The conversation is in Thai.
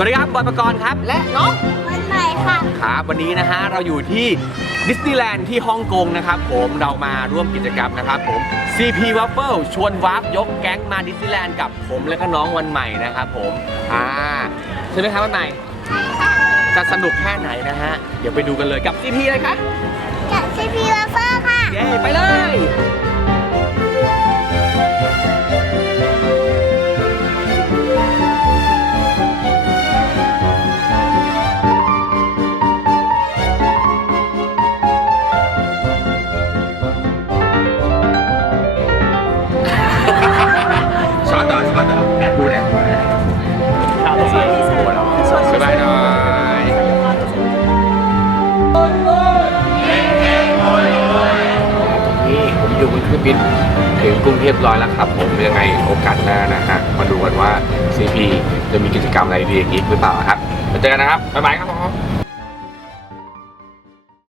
สวัสดีครับบอยประกรณ์ครับ และน้องวันใหม่ค่ะ ครับวันนี้นะฮะเราอยู่ที่ดิสนีย์แลนด์ที่ฮ่องกงนะครับผมเรามาร่วมกิจกรรมนะครับผม CP Waffle ชวนวาร์ปยกแก๊งมาดิสนีย์แลนด์กับผมและก็น้องวันใหม่นะครับผมอ่าใช่ไหมครับวันใหม่ใช่ค่ะจะสนุกแค่ไหนนะฮะ เดี๋ยวไปดูกันเลยกับ CP เลยคะกับซีพีวาเฟอร์ค่ะ เย้ไปเลย อยู่บนเครื่องบินถึงกรุงเทพร้อยแล้วครับ ผมยังไงโอกาสหน้านะฮะมาดูกันว่า CP จะมีกิจกรรมอะไรดีอีกหรือเปล่าครับมาเจอกันนะครับบ๊ายบายครับผม